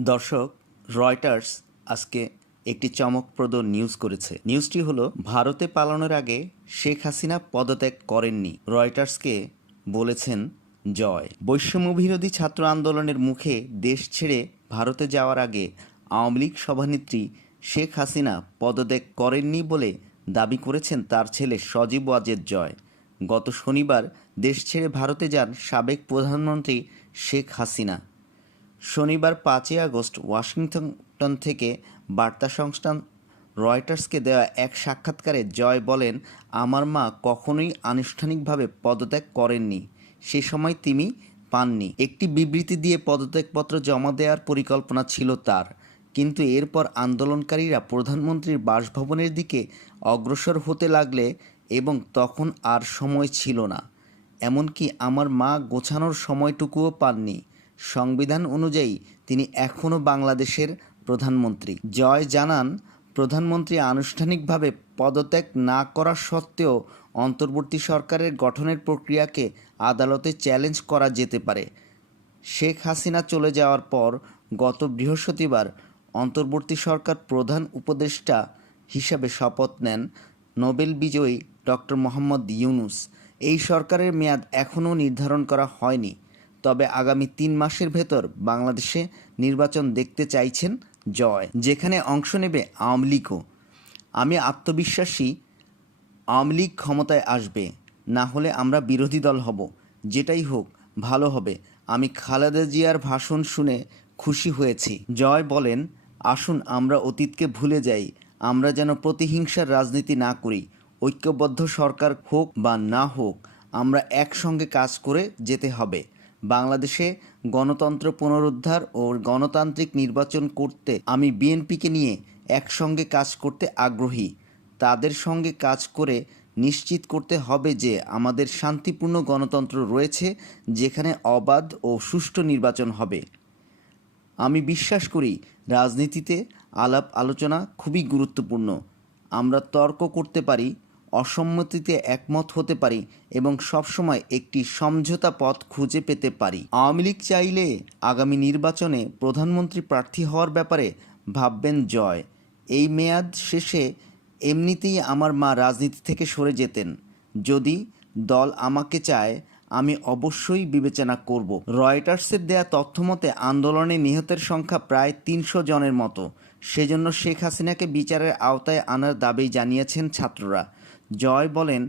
দর্শক, রয়টার্স আজকে একটি চমকপ্রদ নিউজ করেছে। নিউজটি হলো, ভারতে পালানোর আগে শেখ হাসিনা পদত্যাগ করেননি। রয়টার্সকে বলেছেন জয়। বৈষম্য বিরোধী ছাত্র আন্দোলনের মুখে দেশ ছেড়ে ভারতে যাওয়ার আগে আওয়ামী লীগ সভানেত্রী শেখ হাসিনা পদত্যাগ করেননি বলে দাবি করেছেন তার ছেলে সজীব ওয়াজেদ জয়। গত শনিবার দেশ ছেড়ে ভারতে যান সাবেক প্রধানমন্ত্রী শেখ হাসিনা। শনিবার পাঁচই আগস্ট ওয়াশিংটন থেকে বার্তা সংস্থা রয়টার্সকে দেওয়া এক সাক্ষাৎকারে জয় বলেন, আমার মা কখনোই আনুষ্ঠানিকভাবে পদত্যাগ করেননি। সে সময় তিনি পাননি। একটি বিবৃতি দিয়ে পদত্যাগপত্র জমা দেওয়ার পরিকল্পনা ছিল তার। কিন্তু এরপর আন্দোলনকারীরা প্রধানমন্ত্রীর বাসভবনের দিকে অগ্রসর হতে লাগলে এবং তখন আর সময় ছিল না। এমনকি আমার মা গোছানোর সময়টুকুও পাননি। সংবিধান অনুযায়ী তিনি এখনও বাংলাদেশের প্রধানমন্ত্রী। জয় জানান, প্রধানমন্ত্রী আনুষ্ঠানিকভাবে পদত্যাগ না করা সত্ত্বেও অন্তর্বর্তী সরকারের গঠনের প্রক্রিয়াকে আদালতে চ্যালেঞ্জ করা যেতে পারে। শেখ হাসিনা চলে যাওয়ার পর গত বৃহস্পতিবার অন্তর্বর্তী সরকার প্রধান উপদেষ্টা হিসাবে শপথ নেন নোবেল বিজয়ী ডক্টর মোহাম্মদ ইউনুস। এই সরকারের মেয়াদ এখনও নির্ধারণ করা হয়নি। তবে আগামী তিন মাসের ভেতর বাংলাদেশে নির্বাচন দেখতে চাইছেন জয়, যেখানে অংশ নেবে আওয়ামী লীগও। আমি আত্মবিশ্বাসী, আওয়ামী লীগ ক্ষমতায় আসবে, না হলে আমরা বিরোধী দল হব, যেটাই হোক, ভালো হবে। আমি খালেদা জিয়ার ভাষণ শুনে খুশি হয়েছি। জয় বলেন, আসুন আমরা অতীতকে ভুলে যাই, আমরা যেন প্রতিহিংসার রাজনীতি না করি, ঐক্যবদ্ধ সরকার হোক বা না হোক, আমরা একসঙ্গে কাজ করে যেতে হবে। বাংলাদেশে গণতন্ত্র পুনরুদ্ধার ও গণতান্ত্রিক নির্বাচন করতে আমি বিএনপিকে নিয়ে একসঙ্গে কাজ করতে আগ্রহী। তাদের সঙ্গে কাজ করে নিশ্চিত করতে হবে যে আমাদের শান্তিপূর্ণ গণতন্ত্র রয়েছে, যেখানে অবাধ ও সুষ্ঠু নির্বাচন হবে। আমি বিশ্বাস করি রাজনীতিতে আলাপ আলোচনা খুবই গুরুত্বপূর্ণ। আমরা তর্ক করতে পারি অসম্মতিতে একমত হতে পারি এবং সবসময় একটি সমঝোতা পথ খুঁজে পেতে পারি। আওয়ামী লীগ চাইলে আগামী নির্বাচনে প্রধানমন্ত্রী প্রার্থী হওয়ার ব্যাপারে ভাববেন জয়। এই মেয়াদ শেষে এমনিতেই আমার মা রাজনীতি থেকে সরে যেতেন। যদি দল আমাকে চায়, আমি অবশ্যই বিবেচনা করব। রয়টার্সের দেয়া তথ্যমতে, আন্দোলনে নিহতের সংখ্যা প্রায় তিনশো জনের মতো। সেজন্য শেখ হাসিনাকে বিচারের আওতায় আনার দাবি জানিয়েছেন ছাত্ররা। জয় বলেন,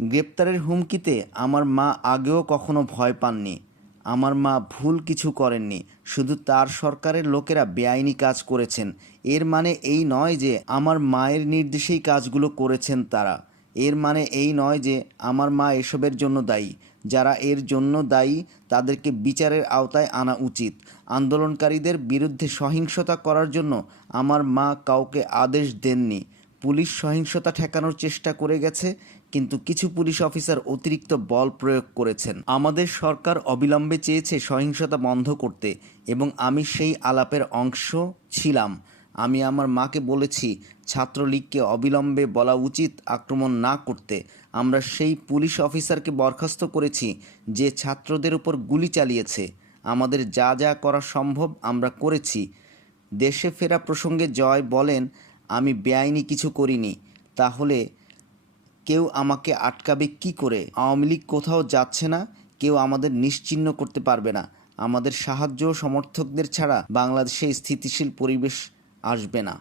গ্রেপ্তারের হুমকিতে আমার মা আগেও কখনো ভয় পাননি। আমার মা ভুল কিছু করেননি। শুধু তার সরকারের লোকেরা বেআইনি কাজ করেছেন। এর মানে এই নয় যে আমার মায়ের নির্দেশেই কাজগুলো করেছেন তারা। এর মানে এই নয় যে আমার মা এসবের জন্য দায়ী। যারা এর জন্য দায়ী, তাদেরকে বিচারের আওতায় আনা উচিত। আন্দোলনকারীদের বিরুদ্ধে সহিংসতা করার জন্য আমার মা কাউকে আদেশ দেননি। পুলিশ সহিংসতা ঠেকানোর চেষ্টা করে গেছে, কিন্তু কিছু পুলিশ অফিসার অতিরিক্ত বল প্রয়োগ করেছেন। আমাদের সরকার অবিলম্বে চেয়েছে সহিংসতা বন্ধ করতে, এবং আমি সেই আলাপের অংশ ছিলাম। আমি আমার মাকে বলেছি, ছাত্রলীগকে অবিলম্বে বলা উচিত আক্রমণ না করতে। আমরা সেই পুলিশ অফিসারকে বরখাস্ত করেছি, যে ছাত্রদের উপর গুলি চালিয়েছে। আমাদের যা যা করা সম্ভব আমরা করেছি। দেশে ফেরা প্রসঙ্গে জয় বলেন আমি বেআইনি কিছু করিনি, তাহলে কেউ আমাকে আটকাবে কি করে? আওয়ামী লীগ কোথাও যাচ্ছে না, কেউ আমাদের নিশ্চিহ্ন করতে পারবে না। আমাদের সাহায্য সমর্থকদের ছাড়া বাংলাদেশে স্থিতিশীল পরিবেশ আসবে না।